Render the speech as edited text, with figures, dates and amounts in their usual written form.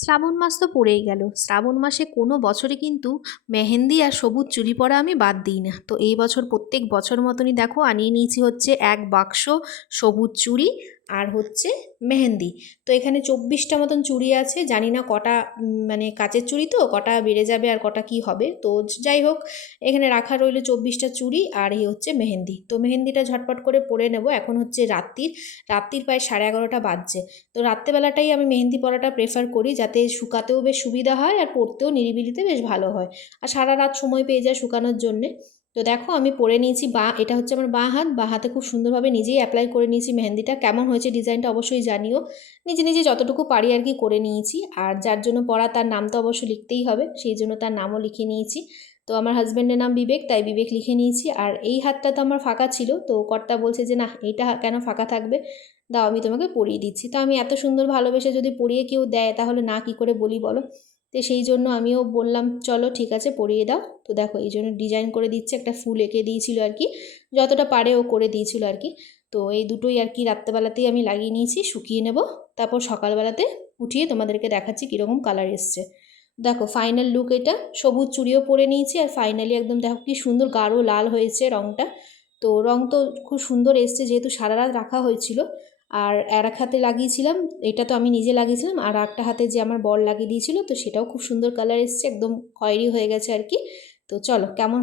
শ্রাবণ মাস তো পড়েই গেল। শ্রাবণ মাসে কোনো বছরে কিন্তু মেহেন্দি আর সবুজ চুড়ি পরা আমি বাদ দিই না। তো এই বছর প্রত্যেক বছর মতনই দেখো আনিয়ে নিয়েছি হচ্ছে এক বাক্স সবুজ চুড়ি আর হচ্ছে মেহেন্দি। তো এখানে 24টা মতন চুড়ি আছে, জানি না কটা মানে কাচের চুড়ি তো কটা বেড়ে যাবে আর কটা কি হবে, তো যাই হোক এখানে রাখা রইলো 24টা চুড়ি আর এই হচ্ছে মেহেন্দি। তো মেহেন্দিটা ঝটপট করে পরে নেব। এখন হচ্ছে রাত্রির প্রায় 11:30 বাজছে। তো রাত্রেবেলাটাই আমি মেহেন্দি পরাটা প্রেফার করি, যাতে শুকাতেও বেশ সুবিধা হয় আর পরতেও নিরিবিলিতে বেশ ভালো হয়, আর সারা রাত সময় পেয়ে যায় শুকানোর জন্যে। তো দেখো আমি পরে নিয়েছি, এটা হচ্ছে আমার বাঁ হাতে খুব সুন্দরভাবে নিজেই অ্যাপ্লাই করে নিয়েছি মেহেন্দিটা। কেমন হয়েছে ডিজাইনটা অবশ্যই জানিও। নিজে নিজে যতটুকু পারি আর কি করে নিয়েছি, আর যার জন্য পরা তার নাম তো অবশ্যই লিখতেই হবে, সেই জন্য তার নামও লিখে নিয়েছি। তো আমার হাজব্যান্ডের নাম বিবেক, তাই বিবেক লিখে নিয়েছি। আর এই হাতটা তো আমার ফাঁকা ছিল, তো কর্তা বলছে যে না এইটা কেন ফাঁকা থাকবে, দাও আমি তোমাকে পরিয়ে দিচ্ছি। তো আমি এত সুন্দর ভালোবেসে যদি পরিয়ে কেউ দেয় তাহলে না কি করে বলি বলো। তো সেই জন্য আমিও বললাম চলো ঠিক আছে পরিয়ে দাও। তো দেখো এই জন্য ডিজাইন করে দিচ্ছে, একটা ফুল এঁকে দিয়েছিল আর কি, যতটা পারে ও করে দিয়েছিল আর কি। তো এই দুটোই আর কি রাত্রেবেলাতেই আমি লাগিয়ে নিয়েছি, শুকিয়ে নেব, তারপর সকালবেলাতে উঠিয়ে তোমাদেরকে দেখাচ্ছি কীরকম কালার এসছে। দেখো ফাইনাল লুক এটা, সবুজ চুড়িও পরে নিয়েছি আর ফাইনালি একদম দেখো কি সুন্দর গাঢ় লাল হয়েছে রঙটা। তো রং তো খুব সুন্দর এসছে, যেহেতু সারা রাত রাখা হয়েছিল। আর এক হাতে লাগিয়েছিলাম, এটা তো আমি নিজে লাগিয়েছিলাম, আর একটা হাতে যে আমার বর লাগিয়ে দিয়েছিল, তো সেটাও খুব সুন্দর কালার এসছে, একদম খয়েরি হয়ে গেছে আর কি। তো চলো কেমন